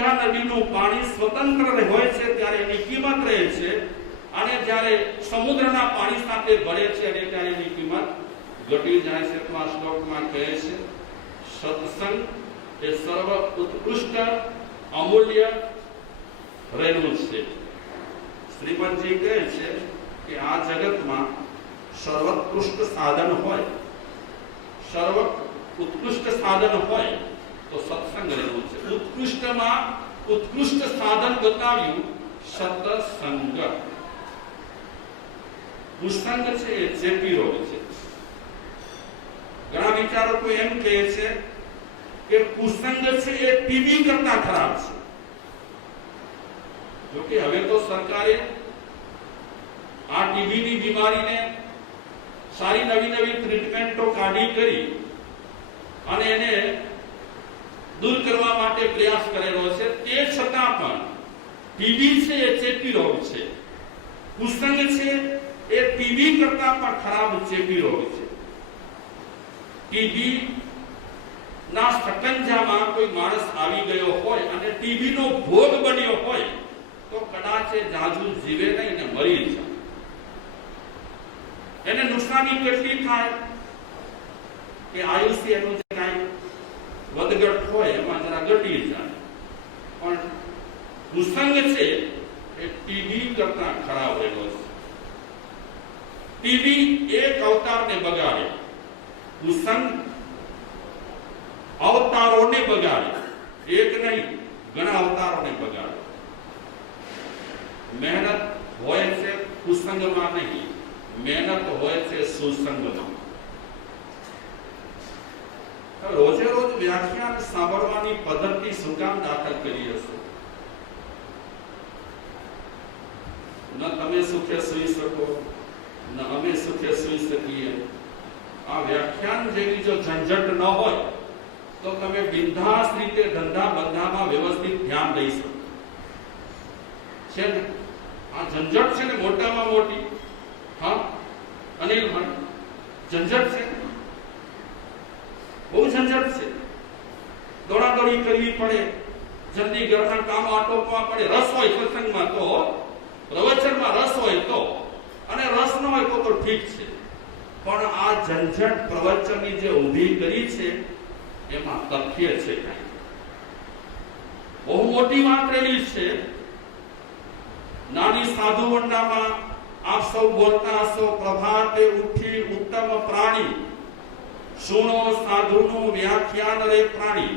ગંગા નદીનું પાણી સ્વતંત્ર હોય છે ત્યારે એની કિંમત રહે છે, અને જ્યારે સમુદ્રના પાણી સાથે ભળે છે અને ત્યારે એની કિંમત ઘટી જાય છે. તો આ શ્લોકમાં કહે છે સત્સંગ એ સર્વ ઉત્કૃષ્ટ અમૂલ્ય રહેલું છે. શ્રીમદજી કહે છે કે આ જગતમાં સર્વોત્કૃષ્ટ સાધન હોય, સર્વ ઉત્કૃષ્ટ સાધન હોય તો સત્સંગ રહેલું છે. ઉત્કૃષ્ટમાં ઉત્કૃષ્ટ સાધન બતાવ્યું સત્સંગ. કુસંગ છે એ ચેપી રોગ છે. ઘણા વિચારકો એમ કહે છે કે કુસંગ છે એ ટીબી કરતા ખરાબ છે. જોકે હવે તો સરકારે આ ટીબીની બીમારીને સારી નવી નવી ટ્રીટમેન્ટો કાઢી કરી અને એને દૂર કરવા માટે પ્રયાસ કરેલો છે. તે છતાં પણ ટીબી છે એ ચેપી રોગ છે. કુસંગ છે એ ટીબી કરતા પણ ખરાબ ચેપી રોગ છે. ટીબી ના સકંજામાં કોઈ માણસ આવી ગયો હોય અને ટીબી નો ભોગ બન્યો હોય તો કદાચ એ જાજુ જીવે નહીં ને મરી જાય. એને નુકસાની કેટલી થાય કે આયુષ્ય એનું જે કાંઈ વધઘટ હોય એમાં જરા ઘટી જાય. પણ કુસંગ છે એ ટીબી કરતા ખરાબ રહેલો છે. ટીબી એક અવતારને બગાડે, કુસંગ અવતારોને બગાડે. એક નહીં, ઘણા અવતારોને બગાડે. મહેનત હોય છે કુસંગમાં નહીં, મહેનત હોય છે સુસંગમાં. રોજે રોજ વ્યાખ્યાન સાંભળવાની પદ્ધતિ શું કામ દાખલ કરી હશે? ન તમે સુખે સુઈ શકો, ન અમે સુખે સુઈ શકીએ. આ વ્યાખ્યાન જેવી જો ઝંઝટ ન હોય તો તમે બિંદાસ રીતે ધંધા બંધામાં વ્યવસ્થિત ધ્યાન દઈ શકો છે ને. આ ઝંઝટ છે ને મોટામાં મોટી. હા અનિલભાઈ, ઝંઝટ છે, બહુ ઝંઝટ છે. દોડાદોડી કરવી પડે, જલ્દી ઘરના કામ આટોપવા પડે. રસ હોય સત્સંગમાં તો, પ્રવચનમાં રસ હોય તો, અને રસ ન હોય તો ઠીક છે. પણ આ ઝંઝટ પ્રવચનની જે ઊભી કરી છે એમાં તથ્ય છે, બહુ મોટી વાત રહેલી છે. નાની સાધુ વંડામાં આપ સૌ બોલતા હશો, પ્રભાતે ઉઠી ઉત્તમ પ્રાણી, સુણો સાધુનું વ્યાખ્યાન રે પ્રાણી.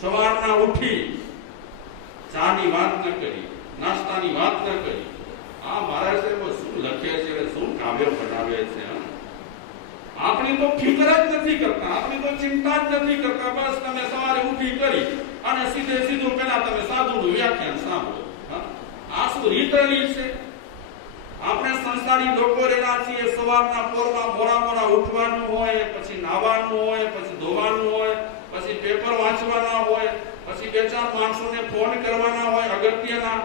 સવારના ઉઠી ચાની વાત ન કરી, નાસ્તાની વાત ન કરી. આ મારા સાહેબ શું લખે છે, શું કાવ્ય બનાવે છે. આપણી તો ફિકર જ નથી કરતા, આપણી તો ચિંતા જ નથી કરતા. બસ તમે સવારે ઉઠી કરી અને સીધે સીધું પેલા તમે સાધુનું વ્યાખ્યાન સાંભળો. આ શું રીત રહેલી છે? આપણે સંસારી લોકો રહેલા છીએ. સવારના પોરમાં મોડા ઉઠવાનું હોય, પછી નાવાનું હોય, પછી ધોવાનું હોય, પછી પેપર વાંચવાના હોય, પછી બે ચાર માણસોને ફોન કરવાના હોય અગત્યના.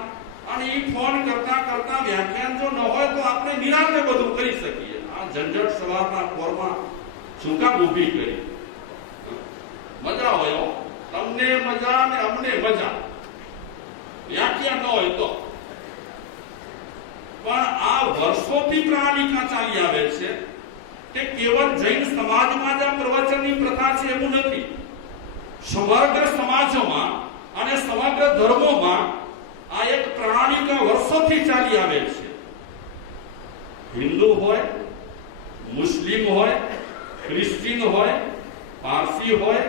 અને એ ફોન કરતા કરતા વ્યાખ્યાન જો ન હોય તો આપણે નિરાંતે બધું કરી શકીએ. આ ઝંઝટ સવારના પોરમાં શું કામ ઊભી કરી? મજા હોય, તમને મજા ને અમને મજા. વ્યાખ્યાન ન હોય તો. પણ આ વર્ષોથી પ્રણાલિકા ચાલી આવે છે કે કેવળ જૈન સમાજમાં જ પ્રવચનની પ્રથા છે એવું નથી. સમગ્ર સમાજોમાં અને સમગ્ર ધર્મોમાં આ એક પ્રણાલિકા વર્ષોથી ચાલી આવે છે. હિન્દુ હોય, મુસ્લિમ હોય, ક્રિશ્ચિયન હોય, પારસી હોય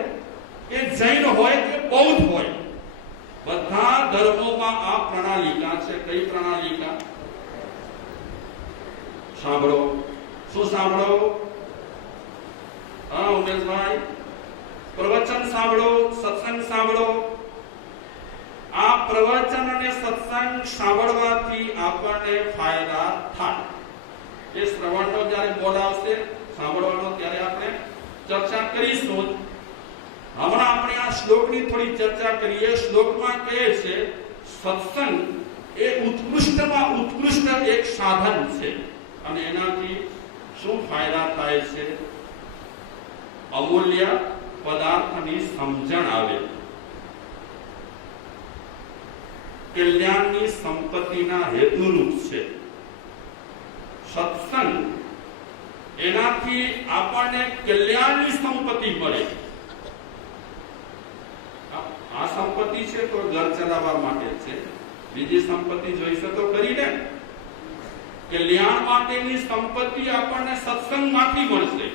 કે જૈન હોય કે બૌદ્ધ હોય, બધા ધર્મોમાં આ પ્રણાલિકા છે. કઈ પ્રણાલિકા? સાંભળો. શું સાંભળો? હા ઉમેશભાઈ, પ્રવચન સાંભળો, સત્સંગ સાંભળો. આ પ્રવચન અને સત્સંગ સાંભળવાથી આપણને ફાયદા થાય. એ શ્રવણનો જ્યારે બોલ આવશે સાંભળવાનો ત્યારે આપણે ચર્ચા કરીશું. હમણાં આપણે આ શ્લોકની થોડી ચર્ચા કરીએ. શ્લોકમાં કહે છે સત્સંગ એ ઉત્કૃષ્ટમાં ઉત્કૃષ્ટ એક સાધન છે. અને એનાથી શું ફાયદા થાય છે? અમૂલ્ય પદાર્થની સમજણ આવે. કલ્યાણની સંપત્તિના હેતુરૂપ છે. સત્સંગ એનાથી આપણને કલ્યાણની સંપત્તિ મળે. આ સંપત્તિ છે તો ઘર ચલાવવા માટે છે, બીજી સંપત્તિ જોઈશે તો કરીને. કલ્યાણ માટેની સંપત્તિ આપણને સત્સંગમાંથી મળશે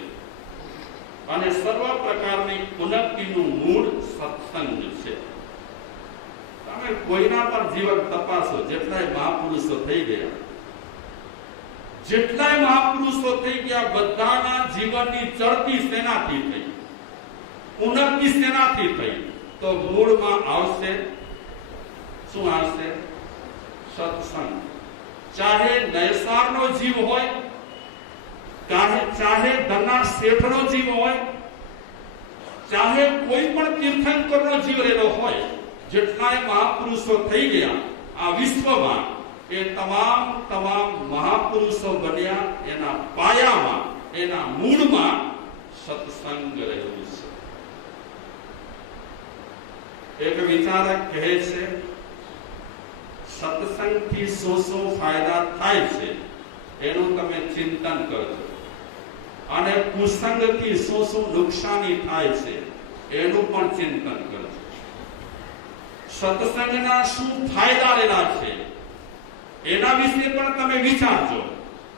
અને સર્વ પ્રકારની ઉન્નતિનું મૂળ સત્સંગ છે. તમે કોઈના પર જીવન તપાસો, જેટલાય મહાપુરુષો થઈ ગયા, જેટલાય મહાપુરુષો થઈ ગયા, બધાના જીવનની ચડતી સેનાથી થઈ, ઉન્નતિ સેનાથી થઈ. તો મૂળમાં આવશે શું? આવશે સત્સંગ. ચાહે નયસારનો જીવ હોય, ચાહે ધનના શેઠનો જીવ હોય, ચાહે કોઈ પણ તીર્થંકરનો જીવ રહેલો હોય, જેટલાય મહાપુરુષો થઈ ગયા આ વિશ્વમાં, એ તમામ મહાપુરુષો બન્યા એના પાયામાં, એના મૂળમાં સત્સંગ રહેલું છે. એક વિચારક કહે છે, સત્સંગથી શું ફાયદા થાય છે એનું તમે ચિંતન કરજો, અને કુસંગથી શું નુકસાની થાય છે એનું પણ ચિંતન કરજો. સત્સંગના શું ફાયદા રહેલા છે એના વિશે પણ તમે વિચારજો,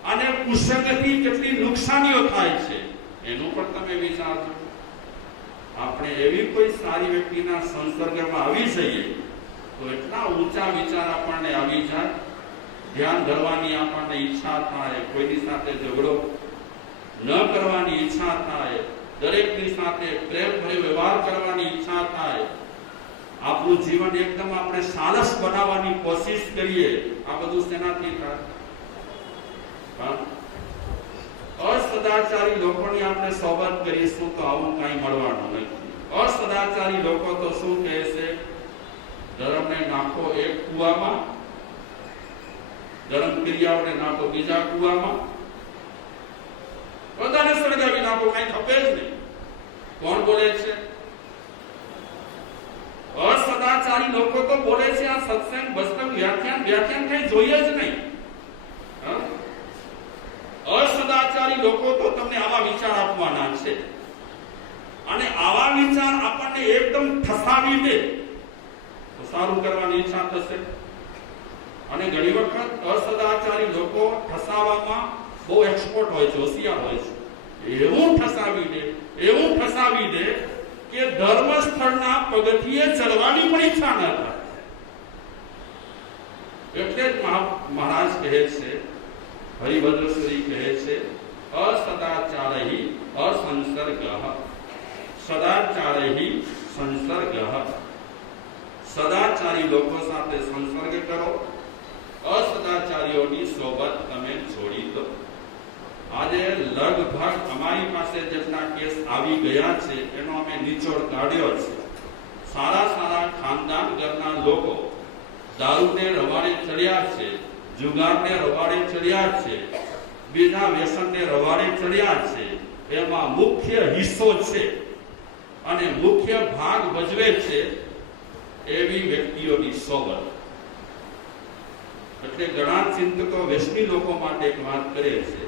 અને કુસંગથી કેટલી નુકસાનીઓ થાય છે એનું પણ તમે વિચારજો. આપણે એવી કોઈ સારી વ્યક્તિના સંસર્ગમાં આવી જઈએ તો એટલા ઊંચા વિચાર આપણને આવી જાય, ધ્યાન ધરવાની આપણને ઈચ્છા થાય, કોઈની સાથે ઝઘડો ન કરવાની ઈચ્છા થાય, દરેકની સાથે પ્રેમભર્યો વ્યવહાર કરવાની ઈચ્છા થાય, આપણું જીવન એકદમ આપણે સારસ બનાવવાની કોશિશ કરીએ. આ બધું શેનાથી થાય? અસદાચારી લોકોની આપણે સોબત કરીશું તો આવું કઈ મળવાનું નથી. અસદાચારી લોકો તો શું કહે છે? ધર્મને નાખો એક કુવામાં, ધર્મ ક્રિયાઓને નાખો બીજા કુવામાં, બધાને સળગાવી નાખો, કઈ ખપે જ નહીં. કોણ બોલે છે? અસદાચારી લોકો તો બોલે છે આ સત્સંગ બસંગ વ્યાખ્યાન કઈ જોઈએ જ નહીં. અસદાચારી લોકો તો તમને આવા વિચાર આપવાના છે, અને આવા વિચાર આપણને એકદમ ઠસાવી દે તો સારું કરવાની ઈચ્છા થશે. અને ઘણી વખત અસદાચારી લોકો ઠસાવામાં બહુ એક્સપર્ટ હોય છે, હોશિયાર હોય છે. એવું ઠસાવી દે કે ધર્મ સ્થળના પગથિયે ચડવાની પણ ઈચ્છા ન થાય. એટલે જ મહારાજ કહે છે, હરિભદ્રશ્રી કહે છે, અસદાચારૈ અસંસર્ગઃ, સદાચારૈ સંસર્ગઃ. સદાચારી લોકો સાથે સંસર્ગ કરો, અસદાચારીઓની સોબત તમે છોડી દો. આજે લગભગ અમારી પાસે જેટલા કેસ આવી ગયા છે એનો અમે નિચોડ કાઢ્યો છે. સારા ખાનદાન ઘરના લોકો દારૂને રવાડે ચડ્યા છે, જુગારને રવાડે ચડ્યા છે, બીજા વ્યસનને રવાડે ચડ્યા છે. એમાં મુખ્ય હિસ્સો છે અને મુખ્ય ભાગ ભજવે છે એવી વ્યક્તિઓની સોબત. એટલે ઘણા ચિંતકો વ્યસની લોકો માટે એક વાત કરે છે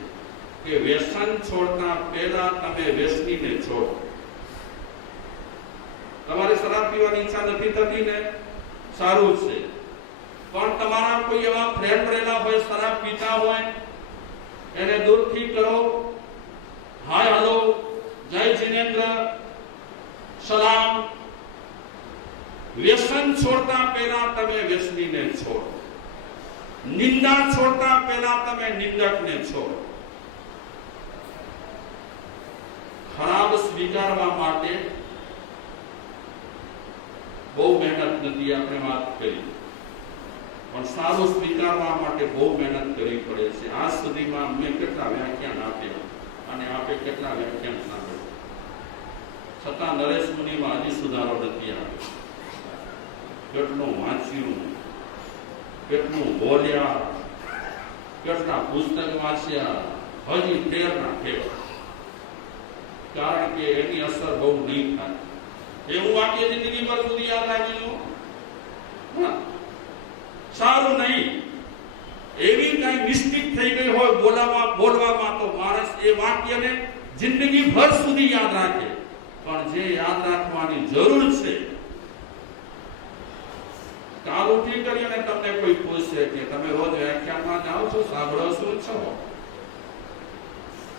કે વ્યસન છોડતા પહેલા તમે વ્યસનીને છોડો. તમારે શરાબ પીવાની ઈચ્છા નથી થતી ને, સારું છે, પણ તમારા કોઈ એવા ફ્રેન્ડ રહેલા હોય શરાબ પીતા હોય, એને દૂરથી કરો, હાય હલો, જય જિનેન્દ્ર, સલામ. વ્યસન છોડતા પહેલા તમે વ્યસનીને છોડો, નિંદા છોડતા પહેલા તમે નિંદકને છોડો. ખરાબ સ્વીકારવા માટે બહુ મહેનત નથી, આપણે વાત કરી, પણ સારું સ્વીકારવા માટે બહુ મહેનત કરવી પડે છે. આજ સુધીમાં મેં કેટલા વ્યાખ્યાન આપ્યા અને આપે કેટલા વ્યાખ્યાન સાંભળ્યા, છતાં નરેશ મુનિમાં હજી સુધારો નથી આવ્યો. કેટલું વાંચ્યું, કેટલું બોલ્યા, કેટલા પુસ્તક વાંચ્યા, હજી ઠેરના ઠેર. કારણ કે એની અસર બહુ નહીં થાય. એવું વાક્ય જિંદગી પર સુધી યાદ રાખીશું. સારું નહીં. એવી કઈ મિસ્ટેક થઈ ગઈ હોય બોલવામાં તો માણસ એ વાક્યને જિંદગી ભર સુધી યાદ રાખે. પણ જે યાદ રાખવાની જરૂર છે, કાલ ઉઠી કરીને તમને કોઈ પૂછે કે તમે રોજ વ્યાખ્યાનમાં જાઓ છો, સાંભળો શું છો,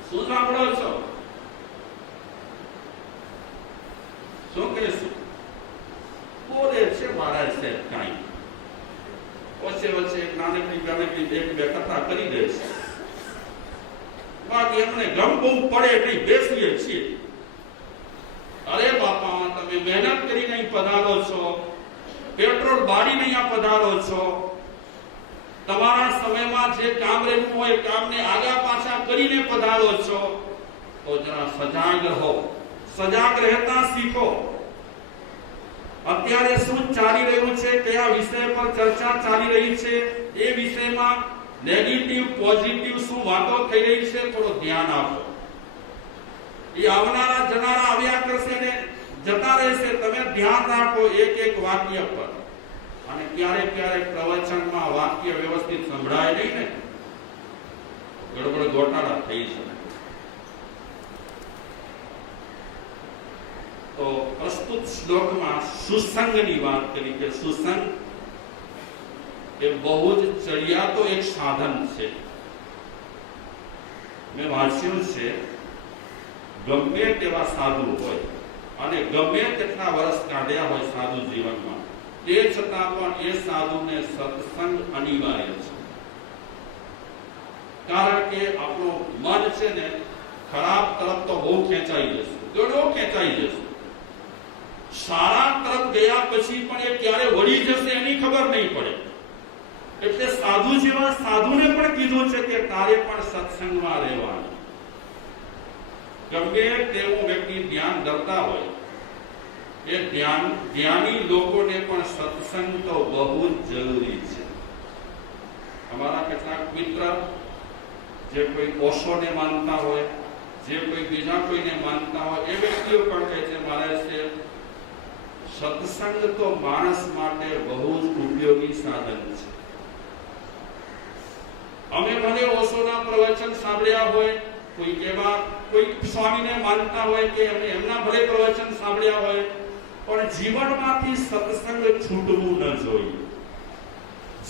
શું સાંભળો છો, શું કહેશું? બોલે છે મારા છે કઈ વચ્ચે વચ્ચે નાનકડી એક બે કથા કરી દે છે. બાકી એમને ગમ બહુ પડે નહીં, બેસીએ છીએ. અરે બાપા, તમે મહેનત કરીને અહીં પધારો છો, પેટ્રોલ બાળીને અહીંયા પધારો છો, તમારા સમયમાં જે કામ રહેવું હોય કામને આગા પાછા કરીને પધારો છો, તો જરા સજાગ રહો, સજાગ રહેતા શીખો. અત્યારે શું ચાલી રહ્યું છે, કયા વિષય પર ચર્ચા ચાલી રહી છે, એ વિષયમાં નેગેટિવ પોઝિટિવ શું વાતો થઈ રહી છે, થોડું ધ્યાન આપો. એ આવનારા જનારા આવ્યા કરશે ને જતા રહેશે, તમે ધ્યાન રાખો એક એક વાક્ય પર. અને ક્યારેક ક્યારેક પ્રવચનમાં વાક્ય વ્યવસ્થિત સંભળાય નહીં ને, ગડબડ ગોટાળા થઈ શકે. તો પ્રસ્તુત શ્લોકમાં સુસંગની વાત કરી કે સુસંગ એ બહુ જ ચડિયાતો એક સાધન છે. મેં વાંચ્યું છે, ગમે તેવા સાધુ હોય અને ગમે તેટલા વર્ષ કાઢ્યા હોય સાધુ જીવનમાં, તે છતાં પણ એ સાધુને સત્સંગ અનિવાર્ય છે. કારણ કે આપણું મન છે ને ખરાબ તરફ તો બહુ ખેંચાઈ જશે, ઘણો ખેંચાઈ જશે. સારા તરફ ગયા પછી પણ એ ક્યારે વળી જશે એની ખબર નહીં પડે. એટલે સાધુ જેવા સાધુને પણ કીધું છે કે તારે પણ સત્સંગમાં રહેવાનું. ગમે તેવો વ્યક્તિ ધ્યાન ધરતા હોય, એ જ્ઞાની લોકોને પણ સત્સંગ તો બહુ જ જરૂરી છે. અમારા કેટલાક મિત્ર જે કોઈ ઓશોને માનતા હોય, જે કોઈ બીજા કોઈને માનતા હોય, એ વ્યક્તિઓ પણ કહે છે મારે છે સત્સંગ તો માણસ માટે બહુ જ ઉપયોગી સાધન છે. અમે ભલે ઓશોના પ્રવચન સાંભળ્યા હોય, કોઈ સ્વામીને માનતા હોય કે અમે એમના ભલે પ્રવચન સાંભળ્યા હોય, પણ જીવનમાંથી સત્સંગ છૂટવું ન જોઈએ.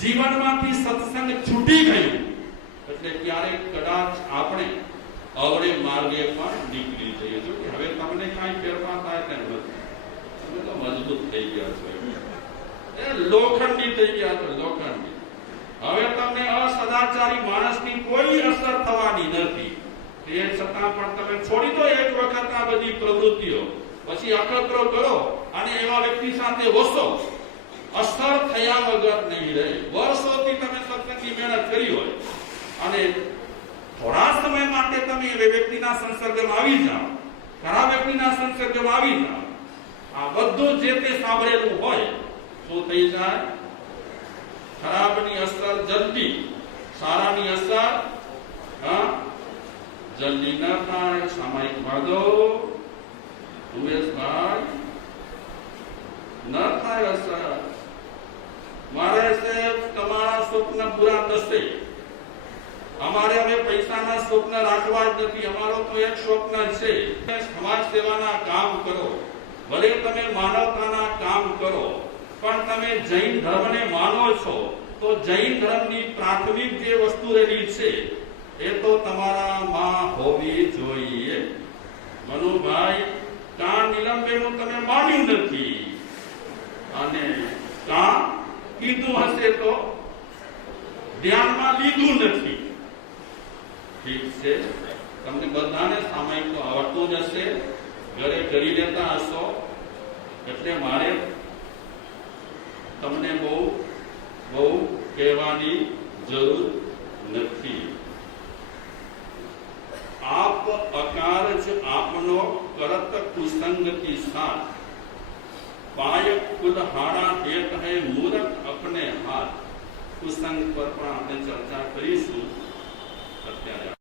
જીવનમાંથી સત્સંગ છૂટી ગયું એટલે ક્યારેક કદાચ આપણે અવળે માર્ગે પણ નીકળી જઈએ. જો કે હવે તમને કાંઈ ફેરફાર થાય તેમ નથી, તમે તો મજબૂત થઈ ગયા છો, એ લોખંડી થઈ ગયા છો, લોખંડી. હવે તમને અસદાચારી માણસની કોઈ અસર થવાની નથી. તે છતાં પણ તમે છોડી દો એક વખત આ બધી પ્રવૃત્તિઓ, પછી અખતરો કરો અને એવા વ્યક્તિ સાથે વસો, અસર થયા વગર નહીં રહે. વર્ષોથી તમે સત્સંગની મહેનત કરી હોય અને થોડા સમય માટે તમે એ વ્યક્તિના સંસર્ગમાં આવી જાઓ, ખરાબ વ્યક્તિના સંસર્ગમાં આવી જાઓ, આ બધું જે તે સાંભળેલું હોય શું થઈ જાય? ખરાબની અસર જલ્દી, સારાની અસર જલ્દી ન થાય. સામાયિક માધો ઉમેશભાઈ, ન થાય અસર. મારે છે તમારા સ્વપ્ન પૂરા થશે. અમારે હવે પૈસાના સ્વપ્ન રાખવા જ નથી. અમારો તો એક સ્વપ્ન છે, સમાજ સેવાના કામ કરો. ભલે તમે માનવતાના કામ કરો, પણ તમે જૈન ધર્મને માનો છો તો જૈન ધર્મની પ્રાથમિક જે વસ્તુ રહેલી છે એ તો તમારામાં હોવી જોઈએ. મનુભાઈ, કાં નિલંબેનું તમે માન્યું નથી અને કાં કીધું હશે તો ધ્યાનમાં લીધું નથી. ઠીક છે, તમને બધાને સામાયિક તો આવડતું જ હશે, ઘરે કરી લેતા હશો, એટલે મારે તમને બહુ કહેવાની જરૂર નથી. आप अकारज आपनो करत कुसंगति साथ, पाय कुल्हाड़ा देत है मूरख अपने हाथ. कुसंग पर પણ આપણે ચર્ચા કરીશું અત્યારે.